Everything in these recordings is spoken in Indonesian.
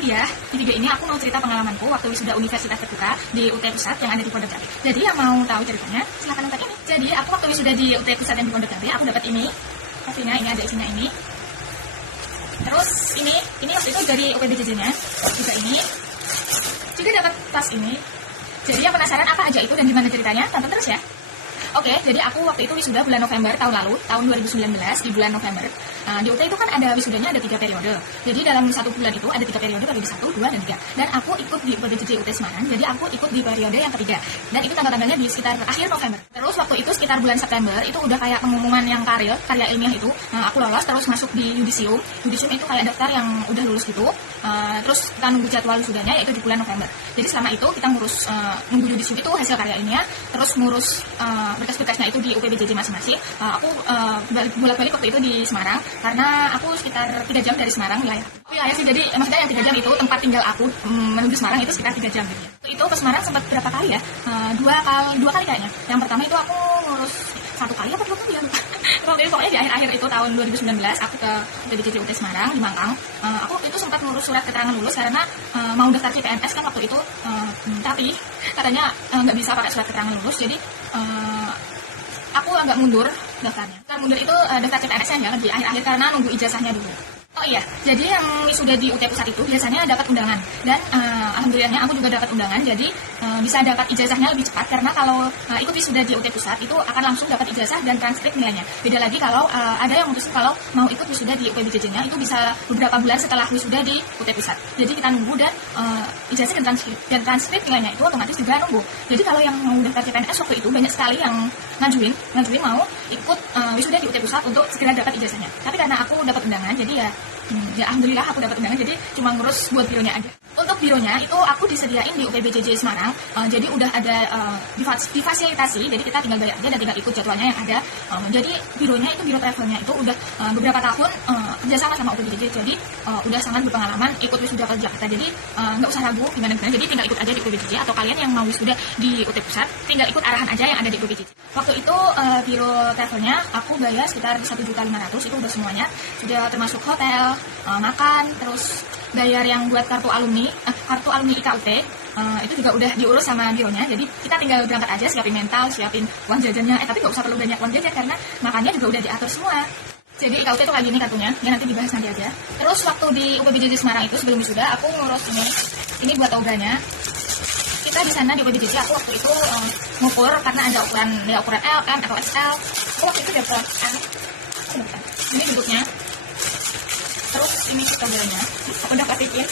dia, di video ini aku mau cerita pengalamanku waktu wisuda Universitas Terbuka di UT Pusat yang ada di Pondok Cabe. Jadi yang mau tahu ceritanya, silahkan nonton ini. Jadi aku waktu wisuda di UT Pusat yang di Pondok Cabe, aku dapat ini. Pastinya ini ada isinya ini. Terus ini waktu itu dari UPBJJ-nya, juga ini. Juga dapat tas ini. Jadi yang penasaran apa aja itu dan gimana ceritanya, tonton terus ya. Oke, jadi aku waktu itu wisuda bulan November tahun lalu, tahun 2019 di bulan November. Di UT itu kan ada wisudanya ada 3 periode. Jadi dalam 1 bulan itu ada 3 periode, periode 1, 2, dan 3. Dan aku ikut di UPBJJ UT Semarang, jadi aku ikut di periode yang ketiga. Dan itu tanggal-tanggalnya di sekitar akhir November. Terus waktu itu sekitar bulan September itu udah kayak pengumuman yang karya ilmiah itu. Aku lolos terus masuk di yudisium. Yudisium itu kayak daftar yang udah lulus gitu. Terus kita nunggu jadwal wisudanya yaitu di bulan November. Jadi selama itu kita ngurus nunggu yudisium itu hasil karya ilmiah, terus ngurus berkas-berkasnya itu di UPBJJ masing-masing. Aku bolak-balik waktu itu di Semarang karena aku sekitar 3 jam dari Semarang wilayah sih. Jadi maksudnya yang 3 jam itu tempat tinggal aku menuju Semarang itu sekitar 3 jam gitu. Itu ke Semarang sempat berapa kali ya? Dua kali kayaknya. Yang pertama itu aku ngurus 1 kali apa 2 kali ya? Pokoknya di akhir-akhir itu tahun 2019 aku ke UPBJJ UT Semarang di Mangkang. Aku waktu itu sempat ngurus surat keterangan lulus karena mau daftar CPNS kan waktu itu, tapi katanya nggak bisa pakai surat keterangan lulus. Jadi aku agak mundur daftarnya. Mundur itu daftar CPNS-nya di akhir-akhir karena nunggu ijazahnya dulu. Oh iya, jadi yang sudah di UT Pusat itu biasanya dapat undangan. Dan alhamdulillahnya aku juga dapat undangan, jadi bisa dapat ijazahnya lebih cepat. Karena kalau ikut wisuda di UT Pusat itu akan langsung dapat ijazah dan transkrip nilainya. Beda lagi kalau ada yang mutusin kalau mau ikut wisuda di UPBJJ-nya itu bisa beberapa bulan setelah wisuda di UT Pusat. Jadi kita nunggu dan ijazah dan transkrip nilainya itu otomatis juga nunggu. Jadi kalau yang mau daftar CPNS waktu itu banyak sekali yang ngajuin mau ikut wisuda di UT Pusat untuk segera dapat ijazahnya. Tapi karena aku dapat undangan, jadi ya alhamdulillah aku dapat undangan, jadi cuma ngurus buat bironya aja. Untuk bironya itu aku disediain di UPBJJ Semarang, jadi udah ada difasilitasi, jadi kita tinggal bayar aja dan tinggal ikut jadwalnya yang ada. Jadi bironya itu, biro travelnya itu udah beberapa tahun kerjasama sama UPBJJ, jadi udah sangat berpengalaman ikut wisuda ke Jakarta. Jadi nggak usah ragu gimana-gimana, jadi tinggal ikut aja di UPBJJ, atau kalian yang mau wisuda di UT Pusat tinggal ikut arahan aja yang ada di UPBJJ. Waktu itu biro travelnya aku bayar sekitar 1.500.000, itu udah semuanya, sudah termasuk hotel, makan, terus bayar yang buat kartu alumni IKUT, itu juga udah diurus sama bironya. Jadi kita tinggal berangkat aja, siapin mental, siapin uang jajannya. Tapi nggak usah perlu banyak uang jajan karena makannya juga udah diatur semua. Jadi IKUT itu kayak gini kartunya, ya nanti dibahas nanti aja. Terus waktu di UPBJJ Semarang itu sebelum wisuda aku ngurus ini buat toganya. Kita di sana di UPBJJ aku waktu itu ngukur karena ada ukuran L, M, atau XL. Aku waktu itu dapat ini bentuknya. Terus ini toganya, aku udah kasihin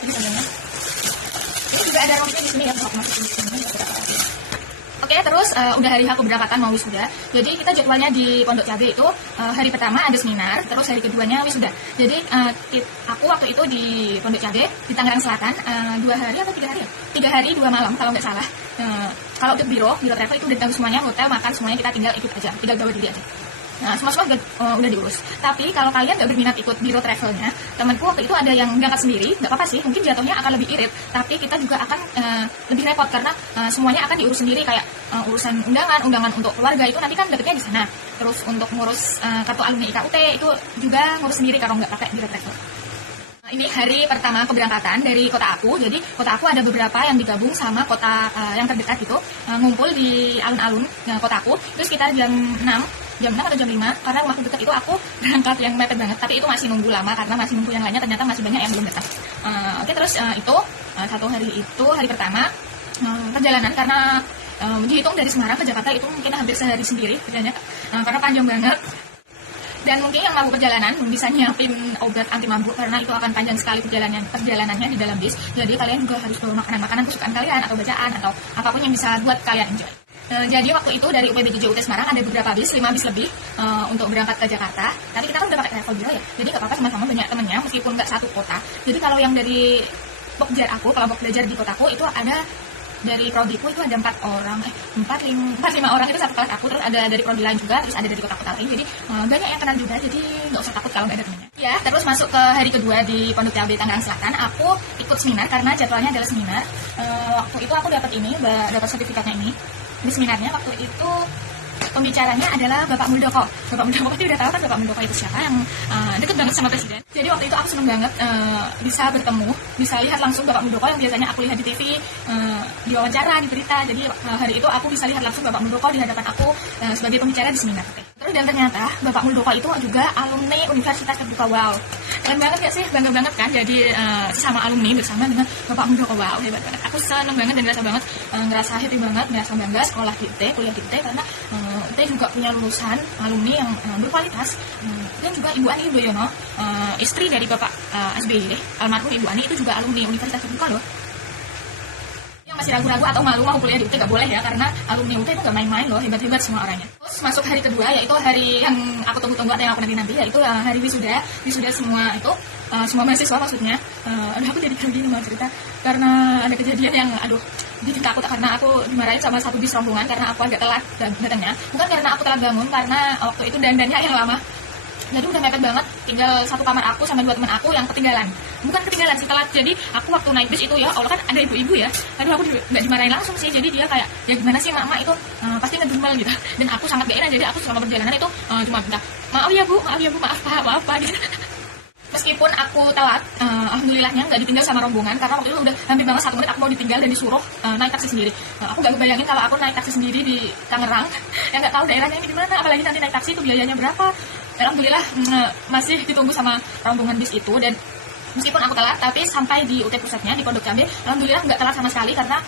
ini toganya. Ini juga ada rompinya di sini ya, aku masukin di sini. Oke, terus udah hari aku berangkatan mau wisuda. Jadi kita jadwalnya di Pondok Cabe itu hari pertama ada seminar, terus hari keduanya wisuda. Jadi aku waktu itu di Pondok Cabe di Tangerang Selatan 2 hari atau 3 hari ya? 3 hari 2 malam kalau nggak salah. Kalau untuk biro travel itu udah semuanya, hotel, makan semuanya kita tinggal ikut aja, tinggal bawa diri aja. Nah, semua udah diurus. Tapi kalau kalian nggak berminat ikut biro travelnya, temanku waktu itu ada yang berangkat sendiri, nggak apa-apa sih, mungkin jatuhnya akan lebih irit. Tapi kita juga akan lebih repot karena semuanya akan diurus sendiri, kayak urusan undangan untuk keluarga itu nanti kan dapetnya di sana. Terus untuk ngurus kartu alumni IKUT itu juga ngurus sendiri kalau nggak pakai biro travel. Ini hari pertama keberangkatan dari kota aku. Jadi kota aku ada beberapa yang digabung sama kota yang terdekat gitu, ngumpul di alun-alun kotaku. Terus kita jam 6 atau jam 5, karena rumahku dekat itu aku berangkat yang mepet banget. Tapi itu masih nunggu lama karena masih nunggu yang lainnya, ternyata masih banyak yang belum datang. Oke, terus itu satu hari itu hari pertama perjalanan, karena dihitung dari Semarang ke Jakarta itu mungkin hampir sehari sendiri kerjanya, karena panjang banget. Dan mungkin yang mabuk perjalanan bisa nyiapin obat anti mabuk karena itu akan panjang sekali perjalanannya di dalam bis. Jadi kalian juga harus bawa makanan kesukaan kalian atau bacaan atau apapun yang bisa buat kalian enjoy. Jadi waktu itu dari UPBJJ UT Semarang ada beberapa bis, 5 bis lebih untuk berangkat ke Jakarta. Tapi kita kan udah pakai travel juga ya, jadi nggak apa-apa, sama-sama banyak temennya meskipun nggak satu kota. Jadi kalau yang dari kelompok belajar di kotaku itu ada dari prodiku itu ada 4 orang, 5 orang itu satu kelas aku, terus ada dari prodi lain juga, terus ada dari kota-kota lain, jadi banyak yang kenal juga, jadi nggak usah takut kalau nggak ada temennya. Ya, terus masuk ke hari kedua di Pondok Cabe Tangerang Selatan, aku ikut seminar karena jadwalnya adalah seminar. Waktu itu aku dapat sertifikatnya ini. Di seminarnya waktu itu Pembicaranya adalah Bapak Muldoko. Bapak Muldoko pasti udah tahu kan Bapak Muldoko itu siapa, yang deket banget sama Presiden. Jadi waktu itu aku seneng banget bisa bertemu, bisa lihat langsung Bapak Muldoko yang biasanya aku lihat di TV, di wawancara, di berita. Jadi hari itu aku bisa lihat langsung Bapak Muldoko di hadapan aku sebagai pembicara di seminar. Terus dan ternyata Bapak Muldoko itu juga alumni Universitas Terbuka. Wow, keren banget gak sih? Bangga banget kan jadi sesama alumni bersama dengan Bapak Muldoko. Wow, hebat banget. Aku seneng banget dan ngerasa banget, ngerasa happy banget, ngerasa bangga sekolah di UT, kuliah di UT, karena UT juga punya lulusan alumni yang berkualitas. Dan juga Ibu Ani Yudhoyono, istri dari Bapak SBY, almarhum Ibu Ani, itu juga alumni Universitas Terbuka loh. Yang masih ragu-ragu atau malu mau kuliah di UT, gak boleh ya, karena alumni UT itu gak main-main loh, hebat-hebat semua orangnya. Terus masuk hari kedua, yaitu hari yang aku tunggu-tunggu atau yang aku nanti-nanti, yaitu hari wisuda semua itu, semua mahasiswa maksudnya. Aku jadi gini mau cerita, karena ada kejadian yang bikin takut, karena aku dimarahin sama satu bis rombongan karena aku agak telat datangnya. Bukan karena aku telat bangun, karena waktu itu dandannya yang lama. Jadi udah mepet banget, tinggal satu kamar aku sama 2 teman aku yang ketinggalan. Bukan ketinggalan sih, telat. Jadi aku waktu naik bis itu ya, Allah kan ada ibu-ibu ya. Aduh, aku nggak dimarahin langsung sih. Jadi dia kayak, ya gimana sih mama itu pasti ngedumel gitu. Dan aku sangat gak enak, jadi aku selama perjalanan itu cuma minta, maaf ya bu, maaf pak gitu. Meskipun aku telat, alhamdulillahnya nggak ditinggal sama rombongan, karena waktu itu udah hampir banget 1 menit aku mau ditinggal dan disuruh naik taksi sendiri. Aku nggak bayangin kalau aku naik taksi sendiri di Tangerang, yang nggak tahu daerahnya ini gimana, apalagi nanti naik taksi itu biayanya berapa. Alhamdulillah masih ditunggu sama rombongan bis itu, dan meskipun aku telat, tapi sampai di UT pusatnya di Pondok Cabe, alhamdulillah nggak telat sama sekali, karena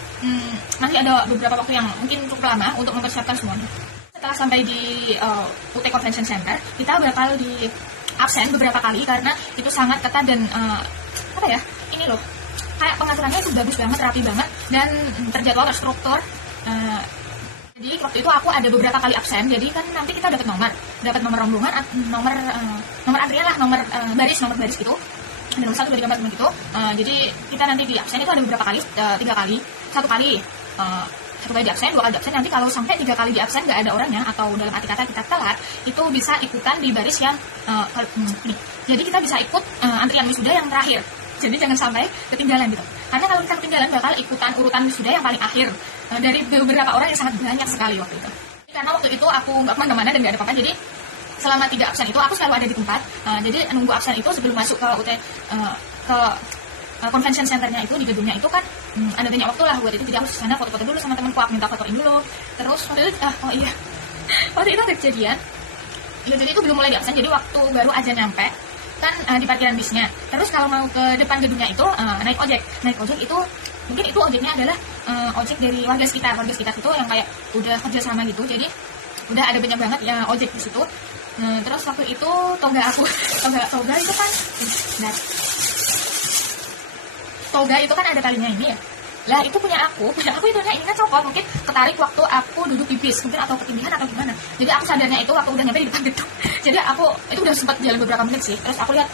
masih ada beberapa waktu yang mungkin cukup lama untuk mempersiapkan semuanya. Setelah sampai di UT Convention Center, kita bakal di absen beberapa kali karena itu sangat ketat dan ini loh, kayak pengaturannya itu bagus banget, rapi banget, dan terjadwal, terstruktur. Jadi waktu itu aku ada beberapa kali absen, jadi kan nanti kita dapat nomor rombongan, nomor antrian lah, nomor baris gitu, ada nomor 1, 2, 3, 4, 5 gitu. Jadi kita nanti di absen itu ada beberapa kali, 3 kali, 1 kali di absen, 2 kali di absen. Nanti kalau sampai 3 kali di absen nggak ada orangnya, atau dalam arti kata kita telat, itu bisa ikutan di baris yang ini. Jadi kita bisa ikut antrian wisuda yang terakhir. Jadi jangan sampai ketinggalan gitu. Karena kalau kita ketinggalan bakal ikutan urutan wisuda yang paling akhir dari beberapa orang yang sangat banyak sekali waktu itu. Karena waktu itu aku nggak kemana-mana dan nggak ada apa-apa, jadi selama 3 absen itu aku selalu ada di tempat. Jadi nunggu absen itu sebelum masuk ke UT, ke convention centernya itu, di gedungnya itu kan ada banyak waktu lah buat itu. Jadi aku sana foto-foto dulu sama temanku, aku minta fotoin dulu. Terus waktu itu waktu itu ada kejadian. Jadi itu belum mulai di absen, jadi waktu baru aja nyampe kan di parkiran bisnya. Terus kalau mau ke depan gedungnya itu naik ojek itu mungkin itu ojeknya adalah ojek dari warga sekitar itu yang kayak udah kerja sama gitu. Jadi udah ada banyak banget ya ojek di situ. Terus waktu itu toga itu kan toga itu kan ada talinya ini ya. Lah itu punya aku itu ininya copot, mungkin ketarik waktu aku duduk di bis, mungkin atau ketindihan atau gimana. Jadi aku sadarnya itu waktu udah nyampe di depan gedung. Jadi aku itu udah sempat jalan beberapa menit sih. Terus aku lihat,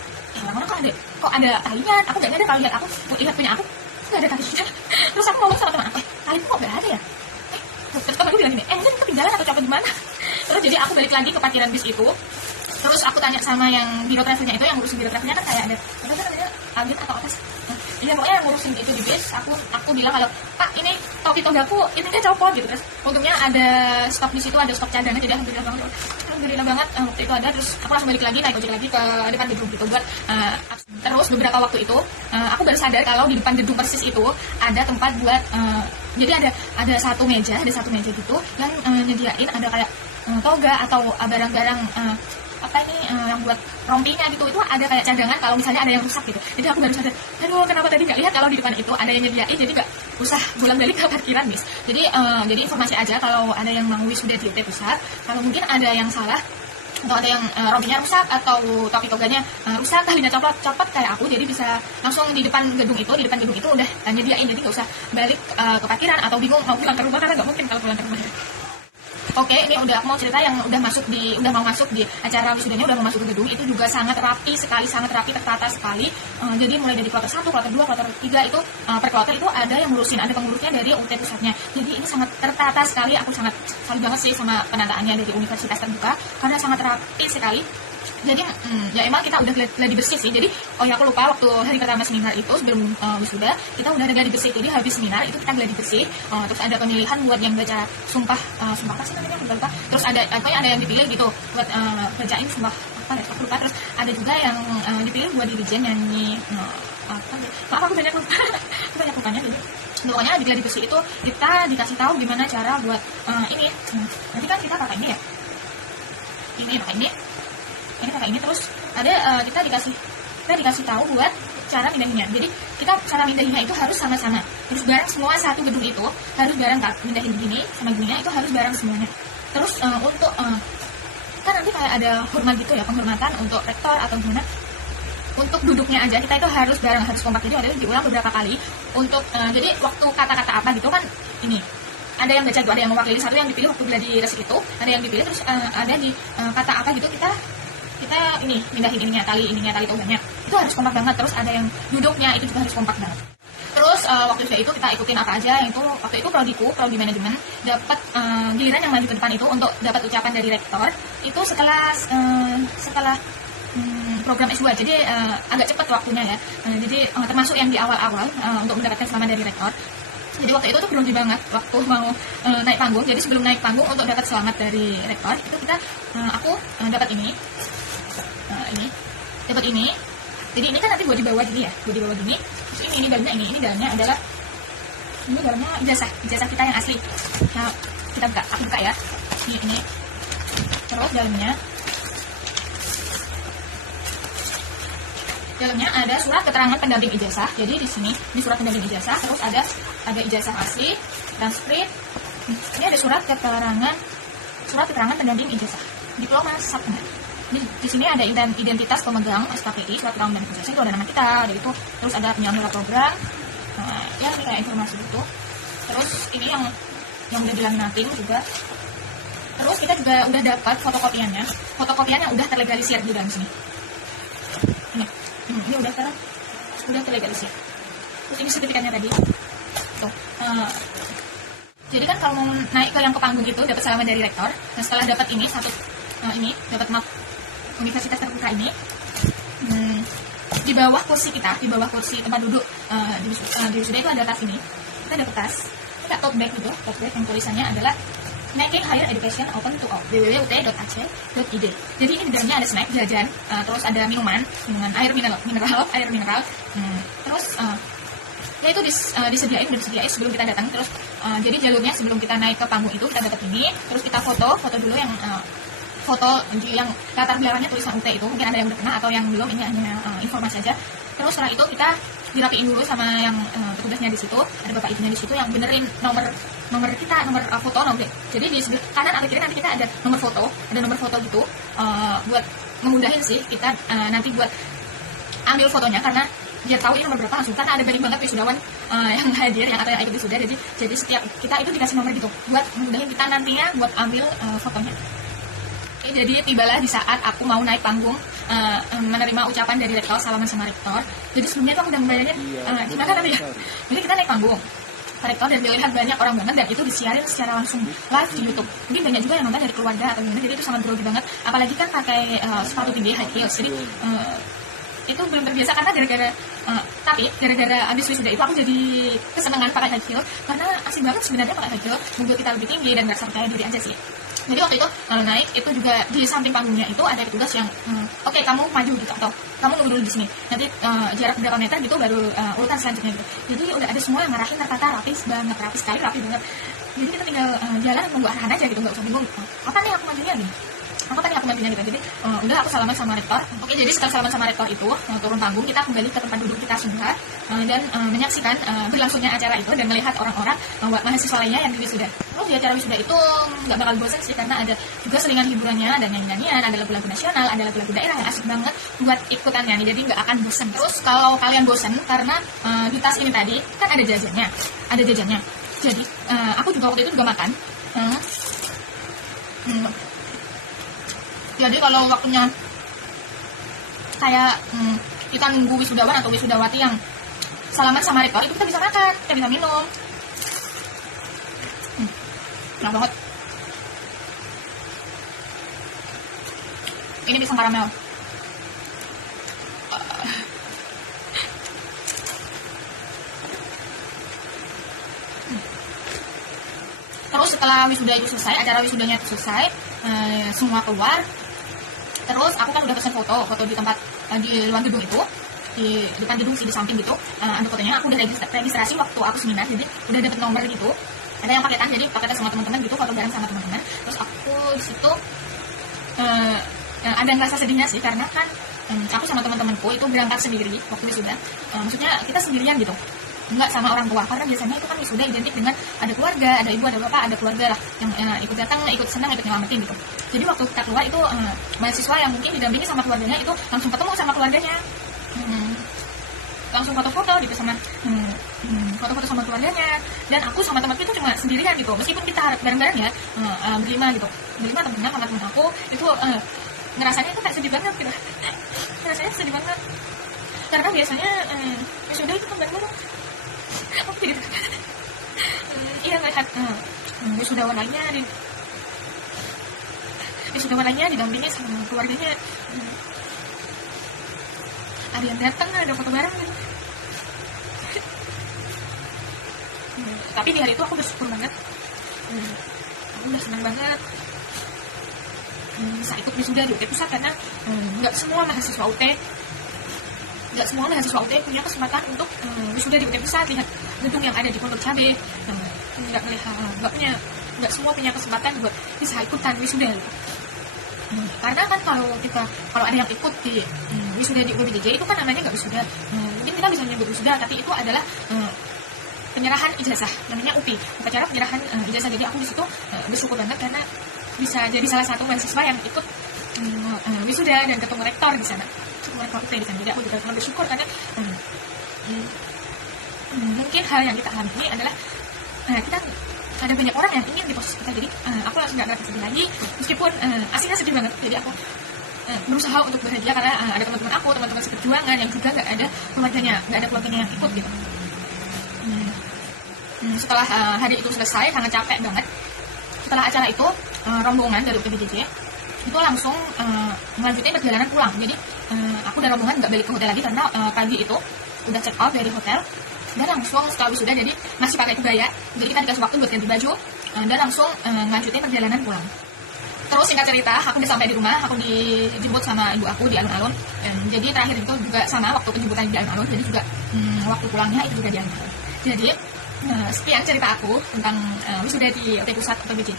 lama-lama kok ada talinya. Aku nggak nyadar kalau aku lihat punya aku nggak ada talinya. Terus aku ngomong sama teman aku, tali kok nggak ada ya? Terus temanku bilang gini, mungkin ketinggalan atau copot gimana? Terus jadi aku balik lagi ke parkiran bis itu. Terus aku tanya sama yang biro travelnya itu, yang ngurusin biro travelnya kan kayak ada apa namanya, agen atau apa sih? Iya pokoknya yang ngurusin itu di bis. Aku bilang kalau Pak ini topi togaku intinya copot gitu. Terus untungnya ada stok di situ, ada stok cadangan, jadi alhamdulillah banget waktu itu ada. Terus aku langsung balik lagi, naik ojek lagi ke depan gedung gitu buat terus beberapa waktu itu aku baru sadar kalau di depan gedung persis itu ada tempat buat jadi ada satu meja gitu yang nyediain ada kayak toga atau barang-barang yang buat rompinya gitu, itu ada kayak cadangan kalau misalnya ada yang rusak gitu. Jadi aku baru sadar, aduh kenapa tadi nggak lihat kalau di depan itu ada yang nyediain, jadi nggak usah bolak-balik ke parkiran bis. Jadi informasi aja kalau ada yang mau wisuda di UT Pusat, kalau mungkin ada yang salah atau ada yang rompinya rusak atau topi toganya rusak, talinya copot kayak aku, jadi bisa langsung di depan gedung itu udah nyediain, jadi nggak usah balik ke parkiran atau bingung mau pulang ke rumah, karena nggak mungkin kalau pulang ke rumah. Oke, ini udah mau cerita yang udah mau masuk di acara wisudanya, udah mau masuk ke gedung. Itu juga sangat rapi sekali, tertata sekali. Jadi mulai dari kloter 1, kloter 2, kloter 3 itu per kloter itu ada yang ngurusin, ada pengurusnya dari UT Pusatnya. Jadi ini sangat tertata sekali. Aku sangat salut banget sih sama penataannya dari Universitas Terbuka karena sangat rapi sekali. Jadi ya emang kita udah gladi bersih sih. Jadi oh ya aku lupa, waktu hari pertama seminar itu sebelum wisuda kita udah gladi bersih. Jadi habis seminar itu kita gladi bersih. Terus ada pemilihan buat yang baca sumpah apa sih namanya, aku lupa. Terus ada ada yang dipilih gitu buat bacain sumpah apa ya, aku lupa. Terus ada juga yang dipilih buat dirijen nyanyi maaf aku banyak lupa. Aku banyak lupanya gitu. Pokoknya di gladi bersih itu kita dikasih tahu gimana cara buat ini. Nanti kan kita pakai ini ya. Ini pakai ini, terus ada kita dikasih tahu buat cara mindahinnya. Jadi kita cara mindahinnya itu harus sama-sama, harus bareng semua, satu gedung itu harus bareng, mindahin gini sama gininya itu harus bareng semuanya. Terus untuk kan nanti kayak ada hormat gitu ya, penghormatan untuk rektor atau gimana. Untuk duduknya aja kita itu harus bareng, harus kompak. Jadi ada diulang beberapa kali untuk jadi waktu kata-kata apa gitu kan ini ada yang baca itu, ada yang mewakili, satu yang dipilih waktu gladi resik itu ada yang dipilih, terus ada di kata apa gitu kita ini mindahin ininya tali togannya itu harus kompak banget. Terus ada yang duduknya itu juga harus kompak banget. Terus waktu itu kita ikutin apa aja yang itu waktu itu prodi manajemen dapat giliran yang maju ke depan itu untuk dapat ucapan dari rektor itu setelah program S2. Jadi agak cepat waktunya ya. Jadi termasuk yang di awal-awal untuk mendapatkan selamat dari rektor. Jadi waktu itu tuh beruntung banget waktu mau naik panggung. Jadi sebelum naik panggung untuk dapat selamat dari rektor itu aku dapat ini. Dapat ini. Jadi ini kan nanti gue dibawa gini ya, Terus ini dalamnya adalah ijazah kita yang asli. Nah, aku buka ya. Ini. Terus dalamnya ada surat keterangan pendamping ijazah. Jadi di sini surat pendamping ijazah, terus ada ijazah asli, transkrip. Ini ada surat keterangan pendamping ijazah, diploma subnet. Di sini ada identitas pemegang SKPI, surat keterangan pendamping ijazah, itu ada nama kita, ada itu. Terus ada penyelenggara program, ya ini kayak informasi gitu. Terus ini yang udah dilaminatin juga. Terus kita juga udah dapat fotokopiannya udah terlegalisir di dalam sini. Ini udah terlegalisir. Terus ini sertifikatnya tadi. Tuh. Jadi kan kalau mau naik ke yang ke panggung itu dapat selamat dari rektor. Nah setelah dapat ini dapat map universitas terbuka ini. Di bawah kursi tempat duduk di wisuda itu ada tas ini. Kita dapat tas. Kita tote bag yang tulisannya adalah Making Higher Education Open to All, www.ut.ac.id. Jadi ini di dalamnya ada snack, jajan, terus ada minuman air mineral. Terus ya itu udah disediain sebelum kita datang. Terus jadi jalurnya sebelum kita naik ke panggung itu kita dapat ini. Terus kita foto dulu yang yang latar belakangnya tulisan UT itu, mungkin ada yang udah pernah atau yang belum, ini hanya informasi aja. Terus setelah itu kita dirapiin dulu sama yang petugasnya di situ, ada bapak ibunya di situ yang benerin nomor foto. Jadi di sebelah kanan atau kiri nanti kita ada nomor foto gitu, buat memudahin sih kita nanti buat ambil fotonya, karena biar tahu ini nomor berapa langsung, karena ada banyak banget wisudawan yang hadir atau yang ikut wisuda. Jadi setiap kita itu dikasih nomor gitu buat memudahin kita nantinya buat ambil fotonya. Jadi tibalah di saat aku mau naik panggung menerima ucapan dari rektor, salaman sama rektor. Jadi sebelumnya tuh aku udah membayangin gimana nanti ya. Jadi kita naik panggung rektor dan dilihat banyak orang banget, dan itu disiarin secara langsung live di YouTube. Mungkin banyak juga yang nonton dari keluarga atau gimana, jadi itu sangat grogi banget. Apalagi kan pakai sepatu tinggi high heels, jadi itu belum terbiasa. Karena gara-gara abis wisuda itu aku jadi kesenangan pakai high heel, karena asik banget sebenarnya pakai high heel, membuat kita lebih tinggi dan merasa percaya diri aja sih. Jadi waktu itu kalau naik itu juga di samping panggungnya itu ada petugas yang oke, kamu maju gitu, atau kamu nunggu dulu di sini. Nanti jarak berapa meter gitu baru urutan selanjutnya gitu. Jadi udah ada semua yang ngarahin, ternyata rapi banget. Jadi kita tinggal jalan nunggu arahan aja gitu, nggak usah bingung. Apa nih aku majunya gitu. Jadi udah aku salaman sama rektor. Oke, jadi setelah salaman sama rektor itu turun panggung, kita kembali ke tempat duduk kita semua dan menyaksikan berlangsungnya acara itu dan melihat orang-orang mahasiswa lainnya yang di wisuda. Terus di acara wisuda itu nggak bakal bosan sih, karena ada juga selingan hiburannya, ada nyanyi-nyanyian, ada lagu-lagu nasional, ada lagu-lagu daerah yang asik banget buat ikutan nyanyi. Jadi nggak akan bosan. Terus kalau kalian bosan karena di tas ini tadi kan ada jajannya. Jadi aku juga waktu itu juga makan. Jadi kalau waktunya kayak kita nunggu wisudawan atau wisudawati yang salaman sama rektor, itu kita bisa makan, kita bisa minum. Enak banget. Ini pisang karamel. setelah wisuda itu selesai, acara wisudanya itu selesai, semua keluar. Terus aku kan udah pesen foto di tempat di luar gedung itu, di depan gedung sih, di samping gitu, ada fotonya. Aku udah registrasi waktu aku seminar, jadi udah dapet nomor gitu. Ada yang paketan, jadi paketan sama teman-teman gitu, foto bareng sama teman-teman. Terus aku di situ ada ngerasa sedihnya sih, karena kan aku sama teman-temanku itu berangkat sendiri waktu wisuda. Maksudnya kita sendirian gitu, nggak sama orang tua, karena biasanya itu kan wisuda identik dengan ada keluarga, ada ibu, ada bapak, ada keluarga lah yang ikut datang, ikut senang, ikut nyelamatin gitu. Jadi waktu kita keluar itu mahasiswa yang mungkin didampingi sama keluarganya itu langsung ketemu sama keluarganya, langsung foto-foto gitu sama foto-foto sama keluarganya. Dan aku sama temanku itu cuma sendirian gitu, meskipun kita bareng-bareng ya, berlima gitu, berlima temen-temen sama temen aku itu ngerasanya itu kayak sedih banget gitu. Rasanya sedih banget karena biasanya wisuda itu kan bareng-bareng. Aku jadi iya melihat wisudawan lainnya didampingi sama keluarganya, ada yang datang, ada foto bareng gitu. Tapi di hari itu aku bersyukur banget, aku udah senang banget bisa ikut wisuda di UT Pusat, karena nggak semua mahasiswa UT punya kesempatan untuk wisuda di UT Pusat, lihat gedung yang ada di Pondok Cabe, nggak semua punya kesempatan buat bisa ikutan wisuda gitu. Karena kan kalau ada yang ikut di wisuda di UPBJJ itu kan namanya nggak wisuda, mungkin kita bisa menyebut wisuda, tapi itu adalah penyerahan ijazah, namanya UPI, upacara penyerahan ijazah. Jadi aku di situ bersyukur banget karena bisa jadi salah satu mahasiswa yang ikut wisuda dan ketemu rektor di sana, ketemu rektor UT di sana. Jadi aku juga sangat bersyukur karena mungkin hal yang kita alami ini adalah kita ada banyak orang yang ingin di posisi kita. Jadi aku langsung nggak ngerasa sedih lagi, meskipun aslinya sedih banget. Jadi aku berusaha untuk bahagia karena ada teman-teman aku, teman-teman seperjuangan yang juga nggak ada keluarganya yang ikut gitu. Setelah hari itu selesai, sangat capek banget. Setelah acara itu, rombongan dari UPBJJ itu langsung melanjutkan perjalanan pulang. Jadi aku dan rombongan nggak balik ke hotel lagi karena pagi itu udah check out dari hotel dan langsung setelah wisuda, jadi masih pakai kebaya, jadi kita dikasih waktu buat ganti baju dan langsung melanjutkan perjalanan pulang. Terus singkat cerita, aku udah sampai di rumah, aku dijemput sama ibu aku di alun-alun. Jadi terakhir itu juga sama waktu penjemputan di alun-alun, jadi juga waktu pulangnya itu juga di alun-alun. Jadi sekian cerita aku tentang wisuda di UT Pusat UPBJ.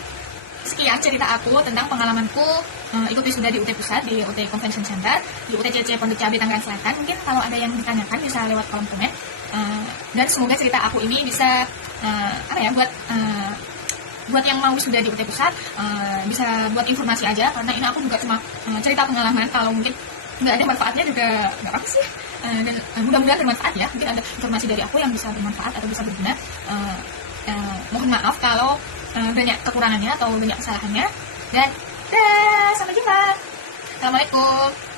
Sekian cerita aku tentang pengalamanku ikut wisuda di UT Pusat, di UT Convention Center, di UTCC Pondok Cabe Tangerang Selatan. Mungkin kalau ada yang ditanyakan bisa lewat kolom komen. Dan semoga cerita aku ini bisa buat yang mau wisuda di UT Pusat bisa buat informasi aja, karena ini aku juga cuma cerita pengalaman. Kalau mungkin nggak ada manfaatnya juga nggak apa sih, dan mudah-mudahan bermanfaat ya. Mungkin ada informasi dari aku yang bisa bermanfaat atau bisa berguna. Mohon maaf kalau banyak kekurangannya atau banyak kesalahannya, dan sampai jumpa. Assalamualaikum.